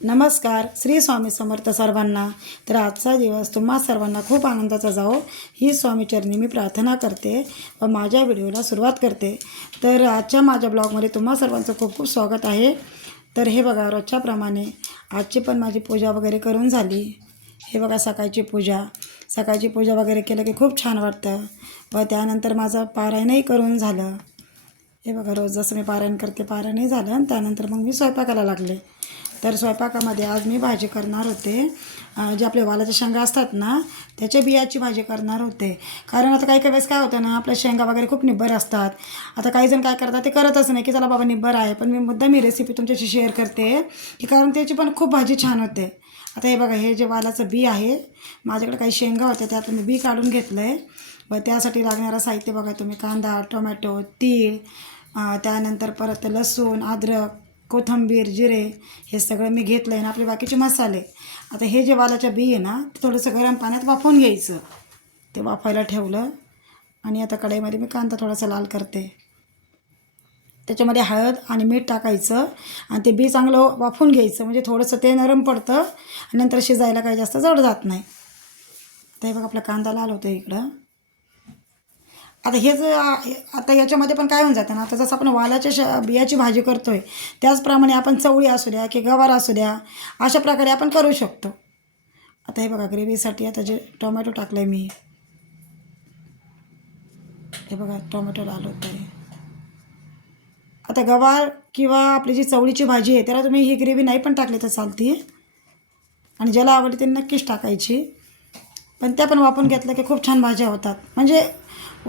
नमस्कार. श्री स्वामी समर्थ सर्वांना. तर आजचा दिवस तुम्हा सर्वांना खूप आनंदाचा जावो ही स्वामीचरणी मी प्रार्थना करते व माझ्या व्हिडिओला सुरुवात करते. तर आजच्या माझ्या ब्लॉगमध्ये तुम्हा सर्वांचं खूप खूप स्वागत आहे. तर हे बघा, रोजच्याप्रमाणे आजची पण माझी पूजा वगैरे करून झाली. हे बघा, सकाळची पूजा वगैरे केलं की खूप छान वाटतं व त्यानंतर माझं पारायणही करून झालं. हे बघा, रोज जसं मी पारायण करते पारायणही झालं आणि त्यानंतर मग मी स्वयंपाकाला लागले. तर स्वयंपाकामध्ये आज मी भाजी करणार होते, जे आपले वालाच्या शेंगा असतात ना त्याच्या बियाची भाजी करणार होते. कारण आता काही काही वेळेस काय होतं ना, आपल्या शेंगा वगैरे खूप निब्बर असतात. आता काही जण काय करतात, ते करतच नाही की चला बाबा निब्बर आहे, पण मी रेसिपी तुमच्याशी शेअर करते की कारण त्याची पण खूप भाजी छान होते. आता हे बघा, हे जे वालाचं बी आहे, माझ्याकडे काही शेंगा होत्या त्यात मी बी काढून घेतलं आहे व त्यासाठी लागणारं साहित्य बघा तुम्ही: कांदा, टोमॅटो, तीळ, त्यानंतर परत लसूण, अद्रक, कोथिंबीर, जिरे हे सगळं मी घेतलं आहे. आणि आपले बाकीचे मसाले. आता हे जे वालाच्या बी आहे ना, ते थोडंसं गरम पाण्यात वाफवून घ्यायचं. ते वाफायला ठेवलं आणि आता कढईमध्ये मी कांदा थोडासा लाल करते. त्याच्यामध्ये हळद आणि मीठ टाकायचं आणि ते बी चांगलं वाफवून घ्यायचं, म्हणजे थोडंसं ते नरम पडतं आणि नंतर शिजायला काही जास्त जड जात नाही. आता हे बघा, आपला कांदा लाल होतो इकडं. आता हे आता याच्यामध्ये पण काय होऊन जातं ना, आता जसं आपण वालाच्या बियाची भाजी करतो आहे त्याचप्रमाणे आपण चवळी असू द्या की गवार असू द्या, अशा प्रकारे आपण करू शकतो. आता हे बघा, ग्रेव्हीसाठी आता जे टोमॅटो टाकलं आहे मी, हे बघा टोमॅटो लाल होतं आहे. आता गवार किंवा आपली जी चवळीची भाजी आहे त्याला तुम्ही ही ग्रेव्ही नाही पण टाकली तर चालते, आणि ज्याला आवडते ते नक्कीच टाकायची. पण त्या पण वापरून घेतलं की खूप छान भाज्या होतात. म्हणजे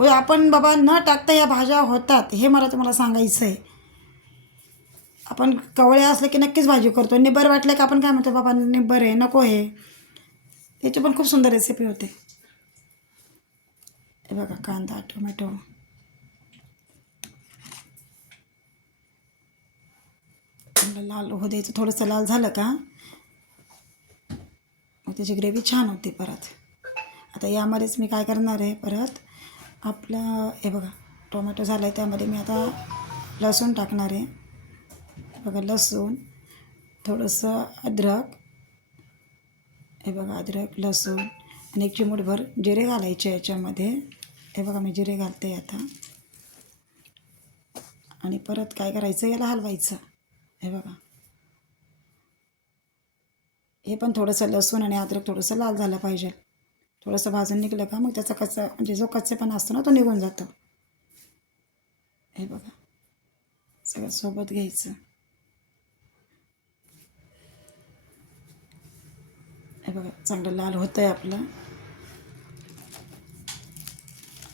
आपण बाबा न टाकता या भाज्या होतात हे मला तुम्हाला सांगायचं आहे. आपण कवळे असले की नक्कीच भाजी करतो, निब्बर वाटलं की आपण काय म्हणतो, बाबा निब्बर आहे नको हे. याची पण खूप सुंदर रेसिपी होते. हे बघा, कांदा टोमॅटो लाल हो द्यायचं. थोडंसं लाल झालं का मग त्याची ग्रेव्ही छान होते. परत आता यामध्येच मी काय करणार आहे, परत आपलं हे बघा टोमॅटो झालं आहे त्यामध्ये मी आता लसूण टाकणार आहे. बघा, लसूण, थोडंसं अद्रक, हे बघा अद्रक, लसूण आणि एक चिमूटभर जिरे घालायचे याच्यामध्ये. हे बघा, मी जिरे घालते आता. आणि परत काय करायचं, याला हलवायचं. हे बघा, हे पण थोडंसं लसूण आणि अद्रक थोडंसं लाल झालं पाहिजे. थोडंसं भाजून निघलं का मग त्याचा म्हणजे जो कच्चेपणा असतो ना तो निघून जातो. हे बघा, सगळं सोबत घ्यायचं. हे बघा, चांगलं लाल होतं आहे आपलं.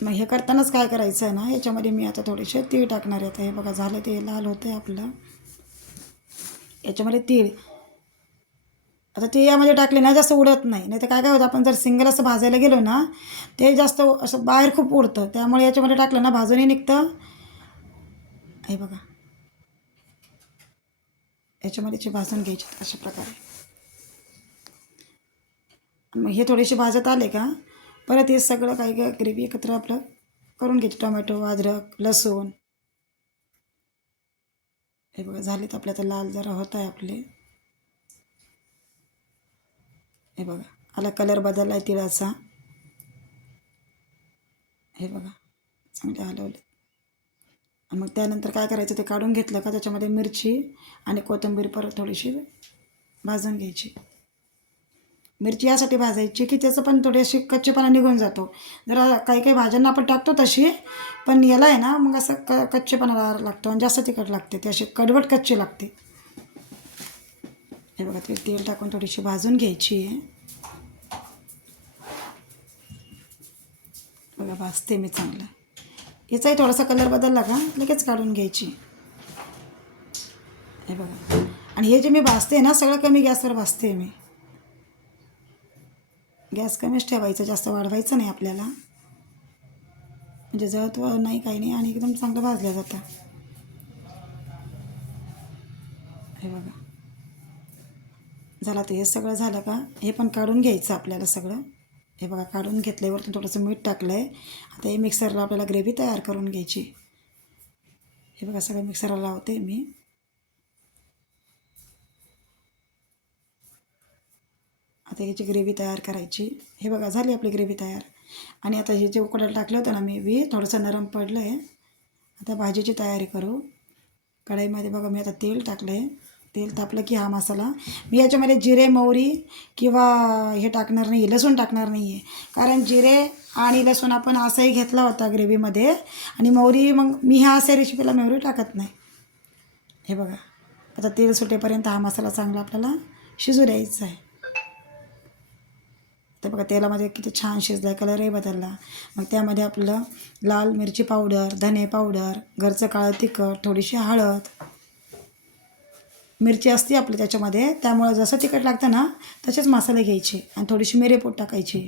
मग हे करतानाच काय करायचं आहे ना, याच्यामध्ये मी आता थोडेसे तीळ टाकणार आहे. हे बघा, झालं ते लाल होतं आहे आपलं. याच्यामध्ये तीळ, आता ते यामध्ये टाकले ना जास्त उडत नाही. नाही तर काय होतं, आपण जर सिंगल असं भाजायला गेलो ना ते जास्त असं बाहेर खूप उडतं. त्यामुळे याच्यामध्ये टाकलं ना भाजूनही निघतं. हे बघा, याच्यामध्ये भाजून घ्यायचे अशा प्रकारे. मग हे थोडेसे भाजत आले का परत हे सगळं काही ग्रेव्ही एकत्र आपलं करून घ्यायची. टोमॅटो, अद्रक, लसूण. हे बघा, झालेत आपले. आता लाल जरा होत आहे आपले. हे बघा, आला कलर बदलला आहे तिळाचा. हे बघा, चांगले हलवले. आणि मग त्यानंतर काय करायचं, ते काढून घेतलं का त्याच्यामध्ये मिरची आणि कोथिंबीर परत थोडीशी भाजून घ्यायची. मिरची यासाठी भाजायची की त्याचं पण थोडीशी कच्चेपणा निघून जातो. जरा काही काही भाज्यांना आपण टाकतो तशी, पण याला आहे ना मग असं कच्चेपणा लागतो आणि जास्त तिखट लागते, ते अशी कडवट कच्ची लागते. हे बघा, ते तेल टाकून थोडीशी भाजून घ्यायची आहे. बघा, भाजते मी चांगलं. याचाही थोडासा कलर बदलला का लगेच काढून घ्यायची. हे बघा, आणि हे जे मी भाजते ना सगळं कमी गॅसवर भाजते मी. गॅस कमीच ठेवायचं, जास्त वाढवायचं नाही आपल्याला, म्हणजे जळत नाही काही नाही आणि एकदम चांगलं भाजलं जातं. हे बघा, झालं. तर हे सगळं झालं का हे पण काढून घ्यायचं आपल्याला सगळं. हे बघा, काढून घेतल्यावरती थोडंसं मीठ टाकलं आहे. आता हे मिक्सरला आपल्याला ग्रेव्ही तयार करून घ्यायची. हे बघा, सगळं मिक्सरला लावते मी. आता याची ग्रेव्ही तयार करायची. हे बघा झाली आपली ग्रेव्ही तयार. आणि आता हे जे उकडायला टाकलं होतं ना मी थोडंसं नरम पडलं आहे. आता भाजीची तयारी करू. कढईमध्ये बघा मी आता तेल टाकलं आहे. तेल तापलं की हा मसाला मी याच्यामध्ये जिरे मोहरी किंवा हे टाकणार नाही, लसूण टाकणार नाही आहे. कारण जिरे आणि लसूण आपण असाही घेतला होता ग्रेव्हीमध्ये. आणि मोहरी मग मी ह्या अशा रेसिपीला मोहरी टाकत नाही. हे बघा आता तेल सुटेपर्यंत हा मसाला चांगला आपल्याला शिजू द्यायचा आहे. तर बघा तेलामध्ये किती छान शिजला आहे, कलरही बदलला. मग त्यामध्ये आपलं लाल मिरची पावडर, धने पावडर, घरचं काळं तिखट, थोडीशी हळद, मिरची असते आपली त्याच्यामध्ये, त्यामुळं जसं तिखट लागतं ना तसेच मसाले घ्यायचे आणि थोडीशी मिरेपूड टाकायची.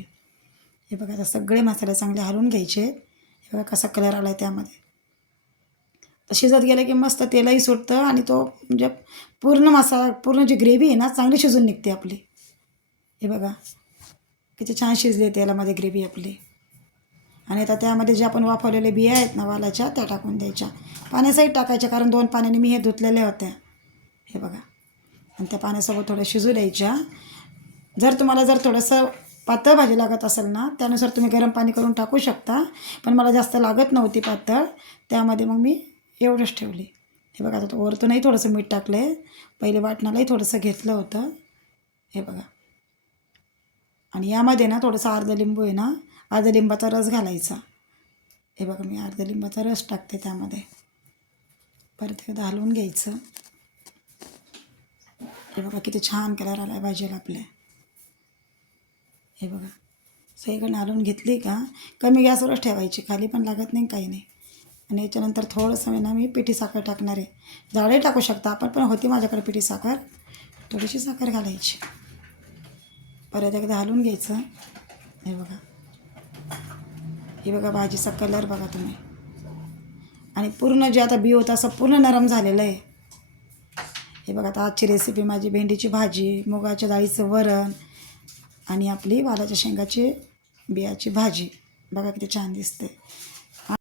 हे बघा आता सगळे मसाले चांगले हलवून घ्यायचे. हे बघा कसा कलर आला आहे त्यामध्ये. तर शिजत गेलं की मस्त तेलही सुटतं आणि तो म्हणजे पूर्ण मसाला पूर्ण जी ग्रेव्ही आहे ना चांगली शिजून निघते आपली. हे बघा किती छान शिजली तेलामध्ये ग्रेव्ही आपली. आणि आता त्यामध्ये जे आपण वाफवलेले बिया आहेत ना वालाच्या त्या टाकून द्यायच्या. पाण्यासहित टाकायच्या कारण 2 पाण्याने मी हे धुतलेल्या होत्या. हे बघा आणि त्या पाण्यासोबत थोडं शिजू द्यायच्या. जर थोडंसं पातळ भाजी लागत असेल ना त्यानुसार तुम्ही गरम पाणी करून टाकू शकता. पण मला जास्त लागत नव्हती पातळ, त्यामध्ये मग मी एवढंच ठेवली. हे बघा आता वरतूनही थोडंसं मीठ टाकलं आहे. पहिले वाटणालाही थोडंसं घेतलं होतं. हे बघा आणि यामध्ये ना थोडंसं अर्ध लिंबू आहे ना, अर्ध लिंबाचा रस घालायचा. हे बघा मी अर्ध लिंबाचा रस टाकते त्यामध्ये. परत एकदा हलवून घ्यायचं. हे बघा किती छान कलर आला आहे भाजीला आपल्या. हे बघा सगळीकडनं हलवून घेतली का कमी गॅसवरच ठेवायची, खाली पण लागत नाही काही नाही. आणि याच्यानंतर थोडंसं ना मी पिठी साखर टाकणार आहे. जाडही टाकू शकता आपण, पण होती माझ्याकडे पिठी साखर, थोडीशी साखर घालायची. परत एकदा हलवून घ्यायचं. हे बघा भाजीचा कलर बघा तुम्ही. आणि पूर्ण जे आता बी होतं असं पूर्ण नरम झालेलं आहे. हे बघा आता आजची रेसिपी माझी भेंडीची भाजी, मुगाच्या डाळीचं वरण आणि आपली वालाच्या शेंगाची बियाची भाजी. बघा किती छान दिसते.